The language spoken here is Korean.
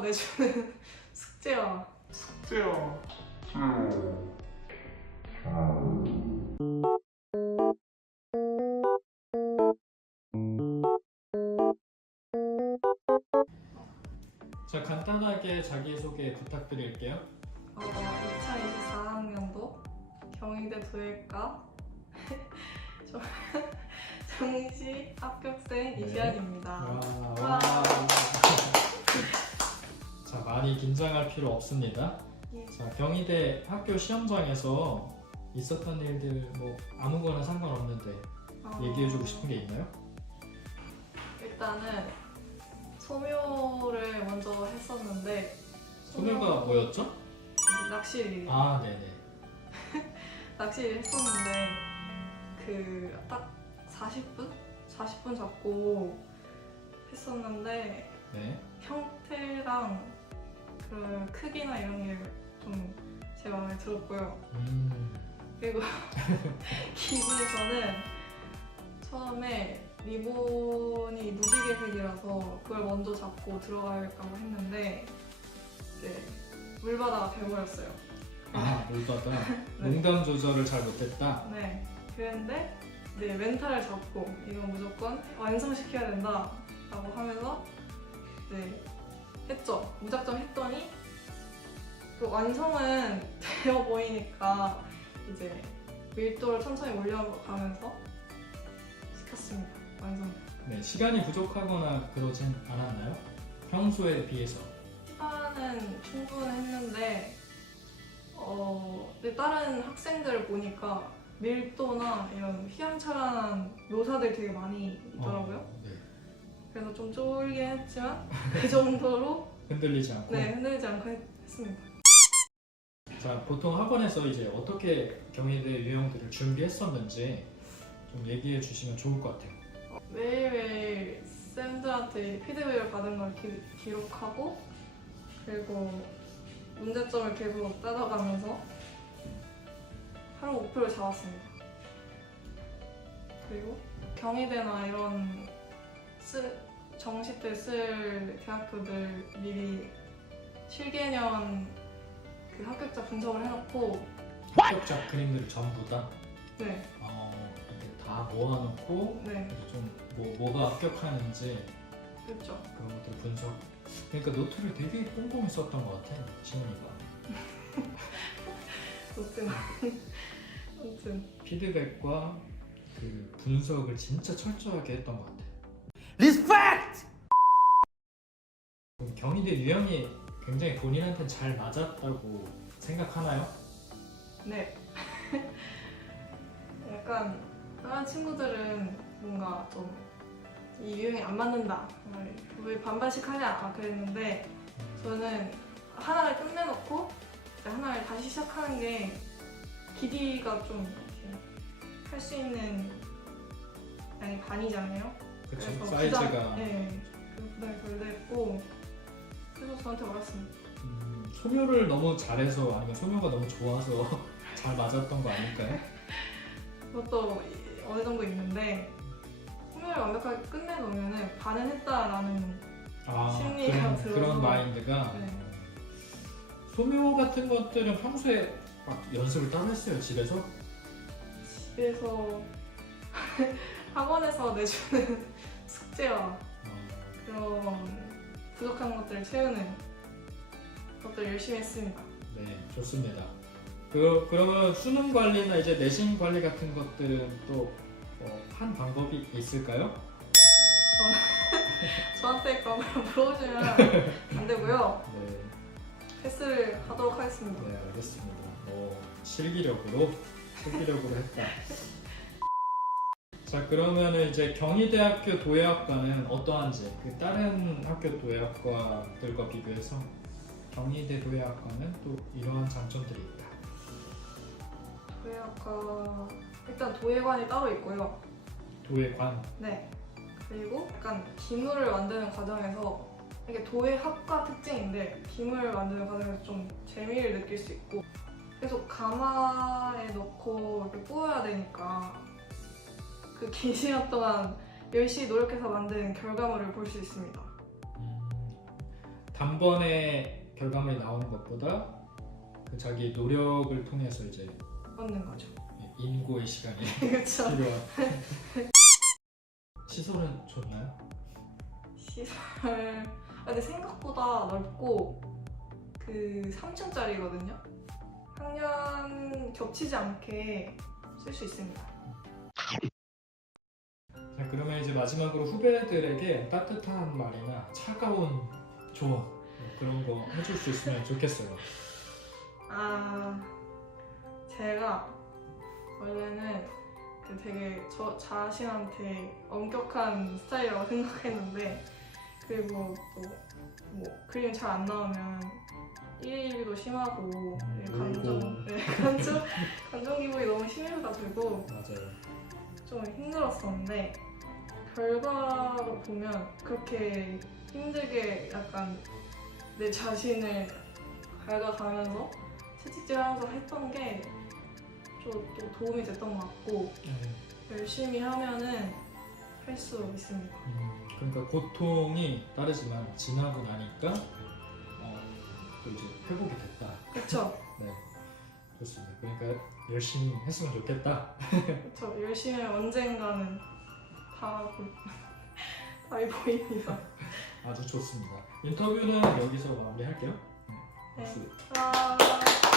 내주는 숙제와 숙제요. 자 간단하게 자기소개 부탁드릴게요. 어, 2024학년도 경희대 도예과 정- 정시 합격생 네. 이시안입니다. 와, 와. 와. 자 많이 긴장할 필요 없습니다. 예. 자 경희대 학교 시험장에서 있었던 일들 뭐 아무거나 상관없는데 어, 얘기해주고 싶은 게 있나요? 일단은 소묘를 먼저 했었는데 소녀가 뭐였죠? 낚시를 아 네네. 낚시를 했었는데 그 딱 40분? 40분 잡고 했었는데 네. 형태랑 그 크기나 이런 게 좀 제 마음에 들었고요. 음. 그리고 기부에서는 처음에 리본이 무지개색이라서 그걸 먼저 잡고 들어갈까고 했는데 이제 물바다가 돼버렸어요. 아 물바다. 네. 농담 조절을 잘 못했다. 네. 그랬는데 네, 멘탈을 잡고 이건 무조건 완성시켜야 된다 라고 하면서 네, 했죠. 무작정 했더니 그 완성은 되어 보이니까 이제 밀도를 천천히 올려가면서 시켰습니다. 완성. 네 시간이 부족하거나 그러진 않았나요? 평소에 비해서. 시간은 충분했는데 어, 근데 다른 학생들을 보니까 밀도나 이런 휘황찬란한 묘사들 되게 많이 있더라고요. 어, 네. 그래서 좀 쫄긴 했지만 그 정도로 흔들리지 않고. 네 흔들리지 않고 했- 했습니다. 자, 보통 학원에서 이제 어떻게 경희대 유형들을 준비했었는지 좀 얘기해 주시면 좋을 것 같아요. 어, 매일매일 쌤들한테 피드백을 받은 걸 기, 기록하고 그리고 문제점을 계속 따라가면서 하루 목표를 잡았습니다. 그리고 경희대나 이런 쓸, 정시 때 쓸 대학교들 미리 실개년 그 합격자 분석을 해놓고 합격자 그림들을 전부 다 네, 어, 이렇게 다 모아놓고 네, 좀 뭐, 뭐가 합격하는지 그렇죠. 그런 것들 분석. 그러니까 노트를 되게 꼼꼼히 썼던 것 같아요, 시훈이가. 아무튼 아무튼 피드백과 그 분석을 진짜 철저하게 했던 것 같아요. 리스펙트! 그럼 경희대 유형이 굉장히 본인한테 잘 맞았다고 생각하나요? 네. 약간 다른 친구들은 뭔가 좀 이 유형이 안 맞는다. 왜 반반씩 하냐 그랬는데 저는 하나를 끝내놓고 이제 하나를 다시 시작하는 게 길이가 좀 할 수 있는 양이 반이잖아요. 그쵸 그래서 사이즈가 부담, 네, 그 부담이 덜 됐고 그래서 저한테 맞았습니다. 음, 소묘를 너무 잘해서 아니면 소묘가 너무 좋아서 잘 맞았던 거 아닐까요? 그것도 어느 정도 있는데 소멸을 완벽하게 끝내놓으면 반은 했다라는 아 심리가 그런, 들어서. 그런 마인드가 네. 소묘 같은 것들은 평소에 막 연습을 따로 했어요 집에서? 집에서 학원에서 내주는 숙제와 어, 그런 부족한 것들을 채우는 것들 열심히 했습니다. 네 좋습니다. 그 그러면 수능 관리나 이제 내신 관리 같은 것들은 또 어, 한 방법이 있을까요? 저한테 그런 걸 물어보시면 안 되고요. 네, 패스를 하도록 하겠습니다. 네 알겠습니다. 어, 실기력으로 실기력으로 했다. 자 그러면은 이제 경희대학교 도예학과는 어떠한지 그 다른 학교 도예학과들과 비교해서 경희대 도예학과는 또 이러한 장점들이 있다. 도예학과 일단 도예관이 따로 있고요. 도예관. 네. 그리고 약간 기물을 만드는 과정에서 이게 도예학과 특징인데 기물을 만드는 과정에서 좀 재미를 느낄 수 있고 계속 가마에 넣고 이렇게 구워야 되니까 그 긴 시간 동안 열심히 노력해서 만든 결과물을 볼 수 있습니다. 음, 단번에 결과물이 나오는 것보다 그 자기 노력을 통해서 이제 얻는 거죠. 인고의 시간이 그렇죠. 필요한 시설은 좋나요? 시설. 아, 근데 생각보다 넓고 그 3층짜리거든요. 학년 겹치지 않게 쓸 수 있습니다. 자, 그러면 이제 마지막으로 후배들에게 따뜻한 말이나 차가운 조언 뭐 그런 거 해줄 수 있으면 좋겠어요. 아, 제가 원래는 그 되게 저 자신한테 엄격한 스타일이라고 생각했는데 그리고 또뭐 그림 잘 안 나오면 1일비도 심하고 음, 감정. 네, 감정, 감정 기복이 너무 심해가지고 맞아요. 좀 힘들었었는데 결과로 보면 그렇게 힘들게 약간 내 자신을 갉아가면서 채찍질하면서 했던 게좀또 도움이 됐던 것 같고 네. 열심히 하면은 할 수 있습니다. 음, 그러니까 고통이 따르지만 지나고 나니까 어, 또 이제 회복이 됐다. 그쵸? 네, 좋습니다. 그러니까 열심히 했으면 좋겠다. 그쵸? 열심히 언젠가는 다 보, 답이 보입니다. 아주 좋습니다. 인터뷰는 여기서 마무리할게요. 네, 네. 박수. 아...